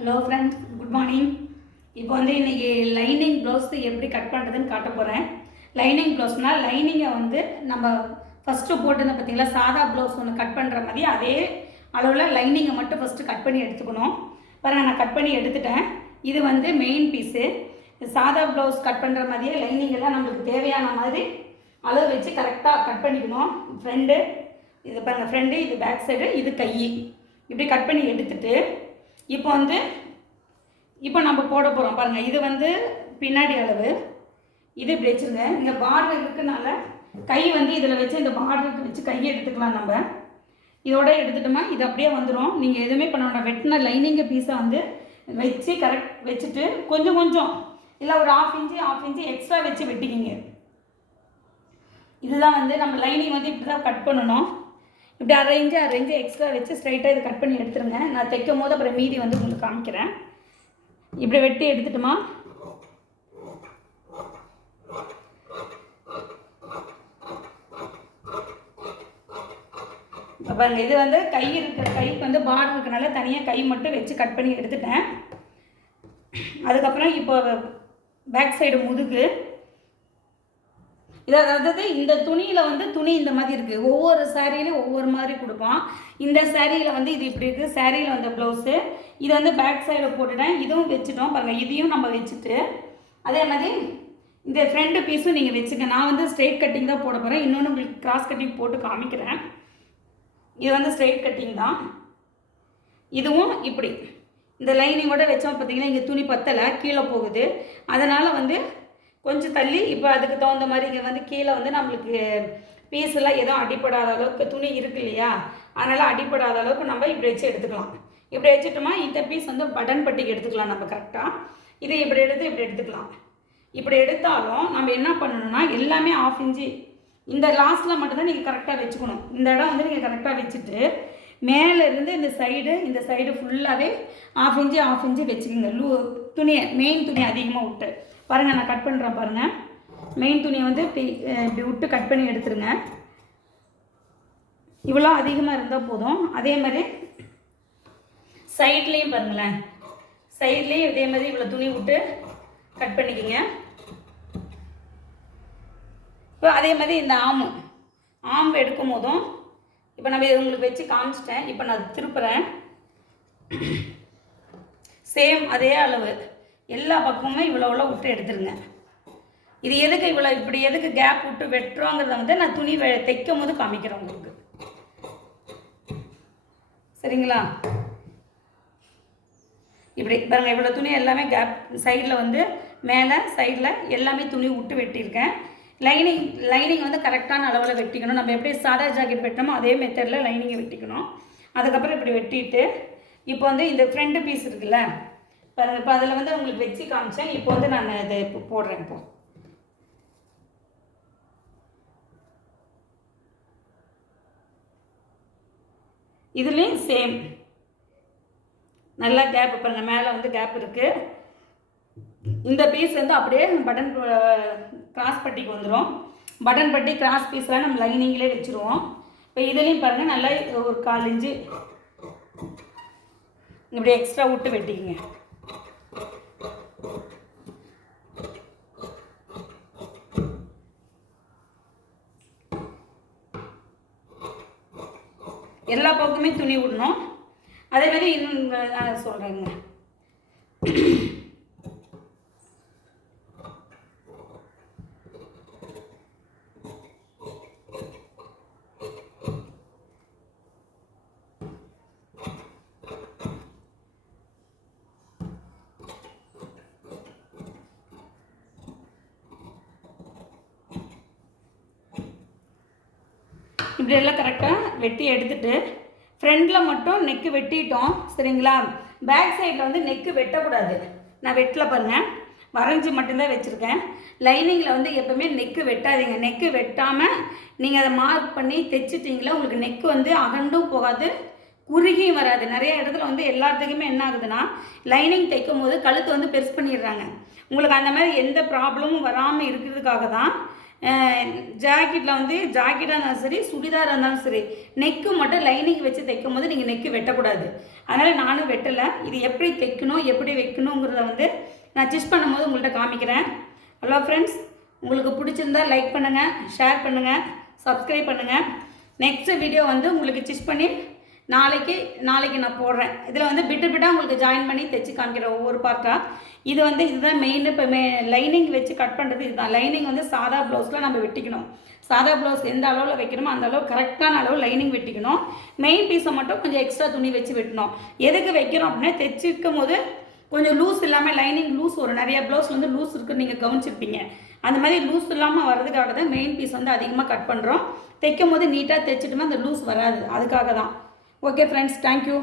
Hello friends, good morning. இப்போ வந்து இன்றைக்கி லைனிங் ப்ளவுஸ் எப்படி கட் பண்ணுறதுன்னு காட்ட போகிறேன். லைனிங் ப்ளவுஸ்னால் லைனிங்கை வந்து நம்ம ஃபஸ்ட்டு போட்டுருந்தோம் பார்த்தீங்களா, சாதா ப்ளவுஸ் ஒன்று கட் பண்ணுற மாதிரி அதே அளவில் லைனிங்கை மட்டும் ஃபஸ்ட்டு கட் பண்ணி எடுத்துக்கணும். பாருங்கள், நான் கட் பண்ணி எடுத்துட்டேன். இது வந்து மெயின் பீஸு. சாதா ப்ளவுஸ் கட் பண்ணுற மாதிரியே லைனிங்கெல்லாம் நம்மளுக்கு தேவையான மாதிரி அளவு வச்சு கரெக்டாக கட் பண்ணிக்கணும். ஃப்ரெண்டு இது பாருங்கள், ஃப்ரெண்டு இது பேக் சைடு, இது கை, இப்படி கட் பண்ணி எடுத்துட்டு இப்போ நம்ம போட போகிறோம். பாருங்கள், இது வந்து பின்னாடி அளவு, இது இப்படி வச்சுருங்க. இங்கே பார்டர் இருக்குனால கை வந்து இதில் வச்சு இந்த பார்டருக்கு வச்சு கையை எடுத்துக்கலாம். நம்ம இதோட எடுத்துட்டோமா இது அப்படியே வந்துடும். நீங்கள் எதுவுமே பண்ண வேண்டாம். வெட்டின லைனிங்கை பீஸை வந்து வச்சு கரெக்ட் வச்சுட்டு கொஞ்சம் இல்லை ஒரு ஆஃப் இன்ச்சு எக்ஸ்ட்ரா வச்சு வெட்டிக்கிங்க. இதுதான் வந்து நம்ம லைனிங் வந்து இப்படி தான் கட் பண்ணணும். இப்படி அரை இன்ச்சு எக்ஸ்ட்ரா வச்சு ஸ்ட்ரைட்டாக இது கட் பண்ணி எடுத்துருங்க. நான் தைக்கும் போது அப்புறம் மீதி வந்து உங்களுக்கு காமிக்கிறேன். இப்படி வெட்டி எடுத்துட்டுமா பாருங்க, இது வந்து கை இருக்கிற கைக்கு வந்து பார்டர் இருக்கனால தனியாக கை மட்டும் வச்சு கட் பண்ணி எடுத்துட்டேன். அதுக்கப்புறம் இப்போ பேக் சைடு முதுகு, இது அதாவது இந்த துணியில் வந்து துணி இந்த மாதிரி இருக்குது. ஒவ்வொரு சாரியிலையும் ஒவ்வொரு மாதிரி கொடுப்பான். இந்த சாரியில் வந்து இது இப்படி இருக்குது. சாரியில் வந்த ப்ளவுஸு இது வந்து பேக் சைடில் போட்டுட்டேன். இதுவும் வச்சுட்டோம். பாருங்கள், இதையும் நம்ம வச்சுட்டு அதே மாதிரி இந்த ஃப்ரண்ட் பீஸும் நீங்கள் வச்சுக்க. நான் வந்து ஸ்ட்ரெயிட் கட்டிங் தான் போட போகிறேன். இன்னொன்று உங்களுக்கு கிராஸ் கட்டிங் போட்டு காமிக்கிறேன். இது வந்து ஸ்ட்ரெயிட் கட்டிங் தான். இதுவும் இப்படி இந்த லைனிங்கோட வச்சோம். பார்த்தீங்கன்னா இங்கே துணி பத்தலை, கீழே போகுது. அதனால் வந்து கொஞ்சம் தள்ளி இப்போ அதுக்கு தகுந்த மாதிரி இங்கே வந்து கீழே வந்து நம்மளுக்கு பீஸெல்லாம் எதுவும் அடிப்படாத அளவுக்கு துணி இருக்கு இல்லையா, அதனால் அடிப்படாத அளவுக்கு நம்ம இப்படி வச்சு எடுத்துக்கலாம். இப்படி வச்சுட்டோமா இந்த பீஸ் வந்து பட்டன் பட்டிக்கு எடுத்துக்கலாம் நம்ம கரெக்டாக. இதை இப்படி எடுத்துக்கலாம். இப்படி எடுத்தாலும் நம்ம என்ன பண்ணணும்னா எல்லாமே ஆஃப் இன்ச்சு இந்த லாஸ்ட்டில் மட்டும்தான் நீங்கள் கரெக்டாக வச்சுக்கணும். இந்த இடம் வந்து நீங்கள் கரெக்டாக வச்சுட்டு மேலேருந்து இந்த சைடு ஃபுல்லாகவே ஆஃப் இன்ச்சு வச்சுக்கோங்க. துணியை மெயின் துணி அதிகமாக விட்டு பாருங்கள், நான் கட் பண்ணுறேன் பாருங்கள். மெயின் துணியை வந்து இப்படி விட்டு கட் பண்ணி எடுத்துருங்க. இவ்வளோ அதிகமாக இருந்தால் போதும். அதே மாதிரி சைட்லேயும் பாருங்களேன், சைட்லேயும் இதே மாதிரி இவ்வளோ துணி விட்டு கட் பண்ணிக்கிங்க. இப்போ அதே மாதிரி இந்த ஆம்பு எடுக்கும் போதும் இப்போ நம்ம உங்களுக்கு வச்சு காமிச்சிட்டேன். இப்போ நான் திருப்புறேன். சேம் அதே அளவு எல்லா பக்கமுமே இவ்வளோ விட்டு எடுத்துருங்க. இது எதுக்கு இப்படி எதுக்கு கேப் விட்டு வெட்டுறோங்கிறத வந்து நான் துணி தைக்கும் போது காமிக்கிறேன் உங்களுக்கு. சரிங்களா? இப்படி பாருங்கள், இவ்வளோ துணி எல்லாமே கேப் சைடில் வந்து மேலே சைடில் எல்லாமே துணி விட்டு வெட்டியிருக்கேன். லைனிங் வந்து கரெக்டான அளவில் வெட்டிக்கணும். நம்ம எப்படி சாதா ஜாக்கெட் வெட்டணுமோ அதே மெத்தடில் லைனிங்கை வெட்டிக்கணும். அதுக்கப்புறம் இப்படி வெட்டிட்டு இப்போ வந்து இந்த ஃப்ரண்ட் பீஸ் இருக்குல்ல பாருங்கள், இப்போ அதில் வந்து உங்களுக்கு வச்சு காமிச்சேன். இப்போ வந்து நான் இதை இப்போ போடுறேன். இப்போ இதுலேயும் சேம் நல்லா கேப் பாருங்கள், மேலே வந்து கேப் இருக்குது. இந்த பீஸ் வந்து அப்படியே பட்டன் கிராஸ் பட்டிக்கு வந்துடும். பட்டன் பட்டி கிராஸ் பீஸ்லாம் நம்ம லைனிங்கிலே வச்சுருவோம். இப்போ இதுலேயும் பாருங்கள், நல்லா ஒரு 1/4 இன்ச்சு இப்படி எக்ஸ்ட்ரா விட்டு வெட்டிக்கிங்க. எல்லா பக்கமே துணி விடணும். அதே மாதிரி இன்னும் சொல்கிறேங்க, இப்படி எல்லாம் கரெக்டாக வெட்டி எடுத்துட்டு ஃப்ரண்டில் மட்டும் நெக்கு வெட்டிட்டோம். சரிங்களா? பேக் சைடில் வந்து நெக்கு வெட்டக்கூடாது. நான் வெட்டல பாருங்கள், வரைஞ்சி மட்டும்தான் வச்சுருக்கேன். லைனிங்கில் வந்து எப்போவுமே நெக்கு வெட்டாதீங்க. நெக்கு வெட்டாமல் நீங்கள் அதை மார்க் பண்ணி தைச்சிட்டிங்களா உங்களுக்கு நெக்கு வந்து அகண்டும் போகாது, குறுகியும் வராது. நிறைய இடத்துல வந்து எல்லாத்துக்குமே என்ன ஆகுதுன்னா லைனிங் தைக்கும் போது கழுத்து வந்து பெருசு பண்ணிடுறாங்க. உங்களுக்கு அந்த மாதிரி எந்த ப்ராப்ளமும் வராமல் இருக்கிறதுக்காக தான் ஜாக்கெட்டில் வந்து ஜாக்கெட்டாக இருந்தாலும் சரி, சுடிதாராக இருந்தாலும் சரி, நெக்கு மட்டும் லைனிங் வச்சு தைக்கும் போது நீங்கள் நெக்கு வெட்டக்கூடாது. அதனால் நானும் வெட்டலை. இது எப்படி தைக்கணும் எப்படி வைக்கணுங்கிறத வந்து நான் ஸ்டிச் பண்ணும்போது உங்கள்கிட்ட காமிக்கிறேன். ஹலோ ஃப்ரெண்ட்ஸ், உங்களுக்கு பிடிச்சிருந்தா லைக் பண்ணுங்கள், ஷேர் பண்ணுங்கள், சப்ஸ்கிரைப் பண்ணுங்கள். நெக்ஸ்ட் வீடியோ வந்து உங்களுக்கு ஸ்டிச் பண்ணி நாளைக்கு நான் போடுறேன். இதில் வந்து பிட்டாக உங்களுக்கு ஜாயின் பண்ணி தைச்சி காமிக்கிறேன் ஒவ்வொரு பார்ட்டாக. இது வந்து இதுதான் மெயின். இப்போ லைனிங் வச்சு கட் பண்ணுறது இதுதான். லைனிங் வந்து சாதா ப்ளவுஸில் நம்ம வெட்டிக்கணும். சாதா ப்ளவுஸ் எந்த அளவில் வைக்கணுமோ அந்த அளவு கரெக்டான அளவு லைனிங் வெட்டிக்கணும். மெயின் பீஸை மட்டும் கொஞ்சம் எக்ஸ்ட்ரா துணி வச்சு வெட்டணும். எதுக்கு வைக்கிறோம் அப்படின்னா, தைச்சிக்கும் போது கொஞ்சம் லூஸ் இல்லாமல், லைனிங் லூஸ் வரும். நிறைய ப்ளவுஸ் வந்து லூஸ் இருக்குன்னு நீங்கள் கவனிச்சிருப்பீங்க. அந்த மாதிரி லூஸ் இல்லாமல் வர்றதுக்காக தான் மெயின் பீஸ் வந்து அதிகமாக கட் பண்ணுறோம். தைக்கும் போது நீட்டாக தைச்சிட்டுமே அந்த லூஸ் வராது. அதுக்காக தான். Okay friends, thank you.